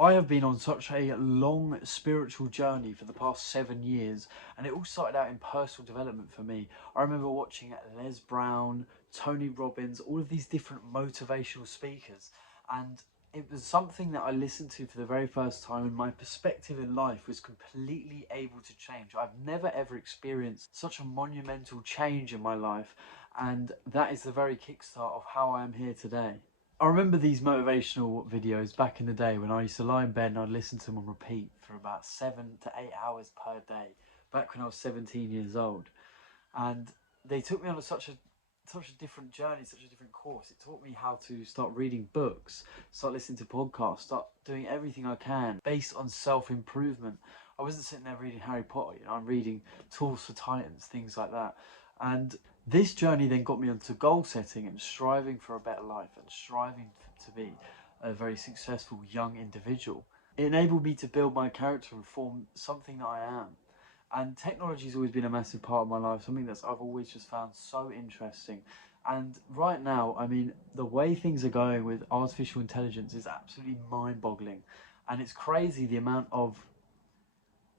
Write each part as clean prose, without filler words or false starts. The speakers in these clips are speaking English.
I have been on such a long spiritual journey for the past 7 years, and it all started out in personal development for me. I remember watching Les Brown, Tony Robbins, all of these different motivational speakers, and it was something that I listened to for the very first time, and my perspective in life was completely able to change. I've never ever experienced such a monumental change in my life, and that is the very kickstart of how I am here today. I remember these motivational videos back in the day when I used to lie in bed and I'd listen to them on repeat for about 7 to 8 hours per day, back when I was 17 years old. And they took me on such a different journey, such a different course. It taught me how to start reading books, start listening to podcasts, start doing everything I can based on self-improvement. I wasn't sitting there reading Harry Potter, I'm reading Tools for Titans, things like that. And this journey then got me onto goal setting and striving for a better life and striving to be a very successful young individual. It enabled me to build my character and form something that I am. And technology has always been a massive part of my life, something that I've always just found so interesting. And right now, I mean, the way things are going with artificial intelligence is absolutely mind-boggling. And it's crazy the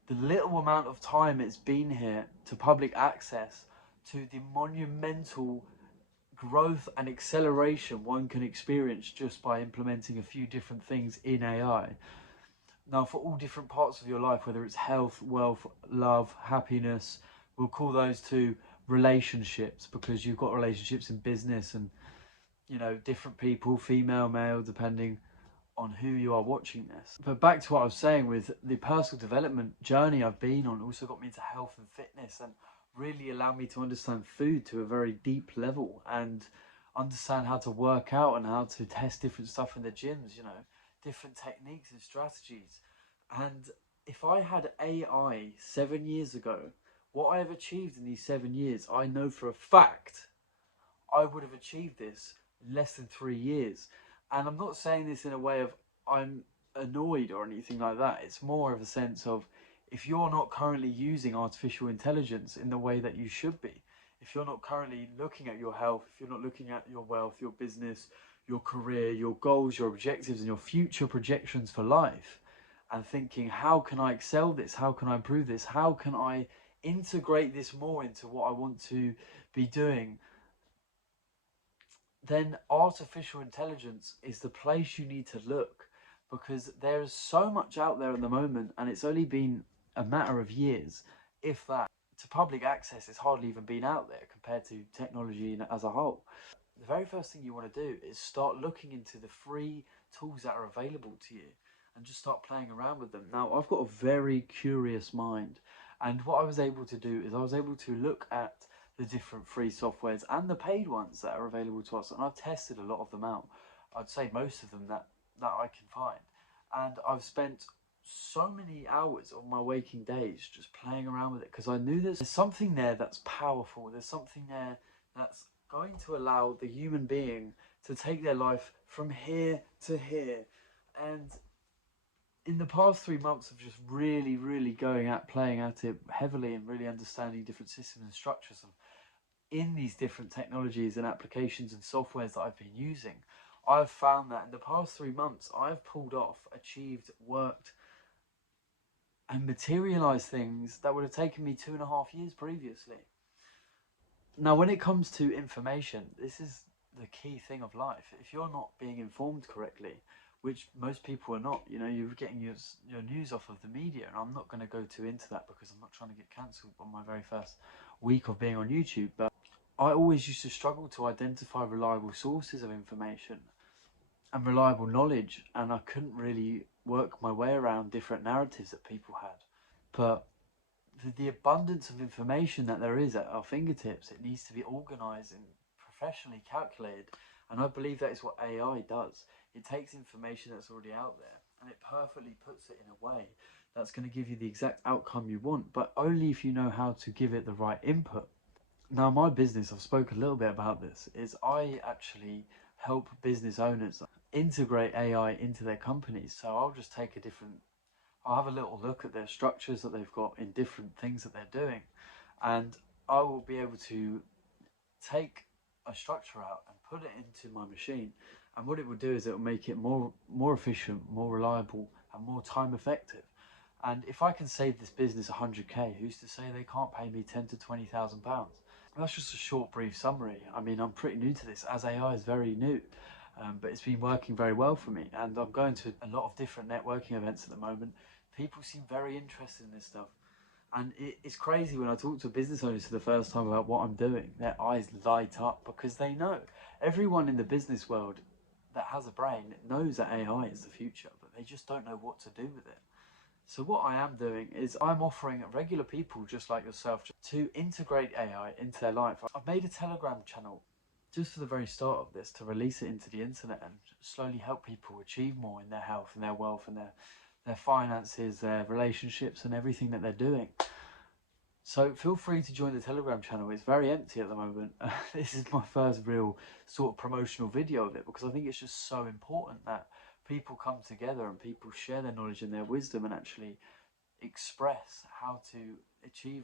little amount of time it's been here to public access, to the monumental growth and acceleration one can experience just by implementing a few different things in AI. Now, for all different parts of your life, whether it's health, wealth, love, happiness, we'll call those two relationships, because you've got relationships in business and, different people, female, male, depending on who you are watching this. But back to what I was saying, with the personal development journey I've been on, also got me into health and fitness, and really allowed me to understand food to a very deep level and understand how to work out and how to test different stuff in the gyms, different techniques and strategies. And if I had AI 7 years ago, what I have achieved in these 7 years, I know for a fact I would have achieved this in less than 3 years. And I'm not saying this in a way of I'm annoyed or anything like that. It's more of a sense of, if you're not currently using artificial intelligence in the way that you should be, if you're not currently looking at your health, if you're not looking at your wealth, your business, your career, your goals, your objectives, and your future projections for life, and thinking, how can I excel this? How can I improve this? How can I integrate this more into what I want to be doing? Then artificial intelligence is the place you need to look, because there is so much out there at the moment, and it's only been a matter of years, if that, to public access. It's hardly even been out there compared to technology as a whole. The very first thing you want to do is start looking into the free tools that are available to you and just start playing around with them. Now, I've got a very curious mind, and what I was able to do is I was able to look at the different free softwares and the paid ones that are available to us, and I've tested a lot of them out. I'd say most of them that I can find, and I've spent so many hours of my waking days just playing around with it, because I knew there's something there that's powerful. There's something there that's going to allow the human being to take their life from here to here. And in the past 3 months of just really, really playing at it heavily and really understanding different systems and structures of in these different technologies and applications and softwares that I've been using, I've found that in the past 3 months, I've pulled off, achieved, worked, and materialized things that would have taken me 2.5 years previously. Now, when it comes to information, this is the key thing of life. If you're not being informed correctly, which most people are not, you're getting your news off of the media, and I'm not going to go too into that because I'm not trying to get cancelled on my very first week of being on YouTube, but I always used to struggle to identify reliable sources of information and reliable knowledge, and I couldn't really work my way around different narratives that people had. But the abundance of information that there is at our fingertips, it needs to be organized and professionally calculated. And I believe that is what AI does. It takes information that's already out there and it perfectly puts it in a way that's going to give you the exact outcome you want, but only if you know how to give it the right input. Now, my business, I've spoken a little bit about this, is I actually help business owners integrate AI into their companies. So I'll have a little look at their structures that they've got in different things that they're doing, and I will be able to take a structure out and put it into my machine, and what it will do is it will make it more efficient, more reliable, and and more time effective. And if I can save this business 100k, who's to say they can't pay me 10 to 20,000 pounds? That's just a short, brief summary. I mean, I'm pretty new to this, as AI is very new, but it's been working very well for me. And I'm going to a lot of different networking events at the moment. People seem very interested in this stuff. And it's crazy when I talk to business owners for the first time about what I'm doing, their eyes light up because they know. Everyone in the business world that has a brain knows that AI is the future, but they just don't know what to do with it. So what I am doing is I'm offering regular people just like yourself to integrate AI into their life. I've made a Telegram channel just for the very start of this to release it into the internet and slowly help people achieve more in their health and their wealth and their finances, their relationships and everything that they're doing. So feel free to join the Telegram channel. It's very empty at the moment. This is my first real sort of promotional video of it because I think it's just so important that people come together and people share their knowledge and their wisdom and actually express how to achieve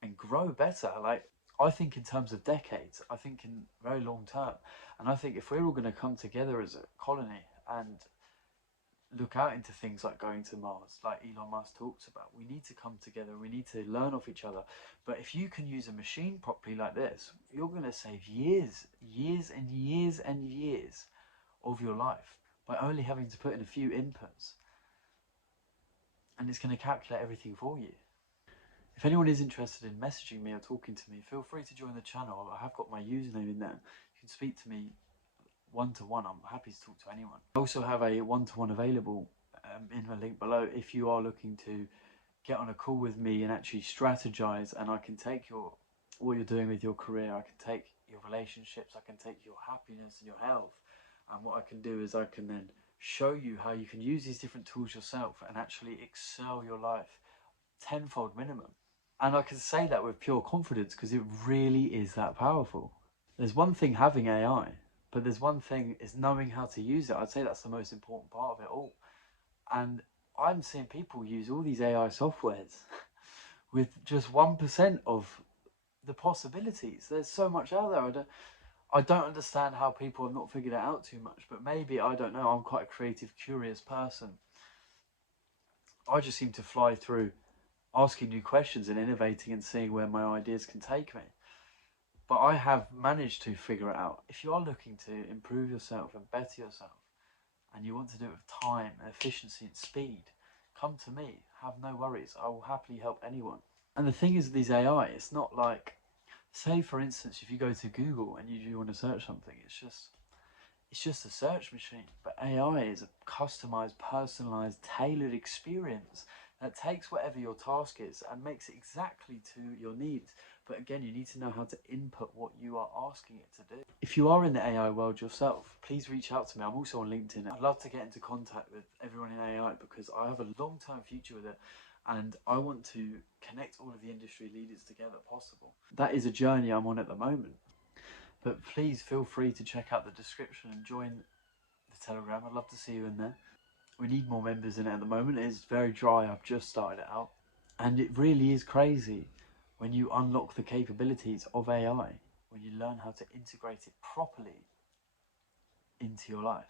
and grow better. Like, I think in terms of decades, I think in very long term. And I think if we're all going to come together as a colony and look out into things like going to Mars, like Elon Musk talks about, we need to come together, we need to learn off each other. But if you can use a machine properly like this, you're going to save years and years and years of your life by only having to put in a few inputs, and it's going to calculate everything for you. If anyone is interested in messaging me or talking to me, feel free to join the channel. I have got my username in there. You can speak to me one-to-one. I'm happy to talk to anyone. I also have a one-to-one available in the link below if you are looking to get on a call with me and actually strategize, and I can take what you're doing with your career, I can take your relationships, I can take your happiness and your health, and what I can do is I can then show you how you can use these different tools yourself and actually excel your life tenfold minimum. And I can say that with pure confidence because it really is that powerful. There's one thing having AI, but there's one thing is knowing how to use it. I'd say that's the most important part of it all. And I'm seeing people use all these AI softwares with just 1% of the possibilities. There's so much out there. I don't understand how people have not figured it out too much, but maybe, I don't know, I'm quite a creative, curious person. I just seem to fly through asking new questions and innovating and seeing where my ideas can take me. But I have managed to figure it out. If you are looking to improve yourself and better yourself, and you want to do it with time, efficiency and speed, come to me. Have no worries. I will happily help anyone. And the thing is with these AI, it's not like, say for instance, if you go to Google and you want to search something, it's just a search machine. But AI is a customized, personalized, tailored experience that takes whatever your task is and makes it exactly to your needs. But again, you need to know how to input what you are asking it to do. If you are in the AI world yourself, please reach out to me. I'm also on LinkedIn. I'd love to get into contact with everyone in AI because I have a long-term future with it and I want to connect all of the industry leaders together possible. That is a journey I'm on at the moment. But please feel free to check out the description and join the Telegram. I'd love to see you in there. We need more members in it at the moment. It's very dry. I've just started it out. And it really is crazy when you unlock the capabilities of AI, when you learn how to integrate it properly into your life.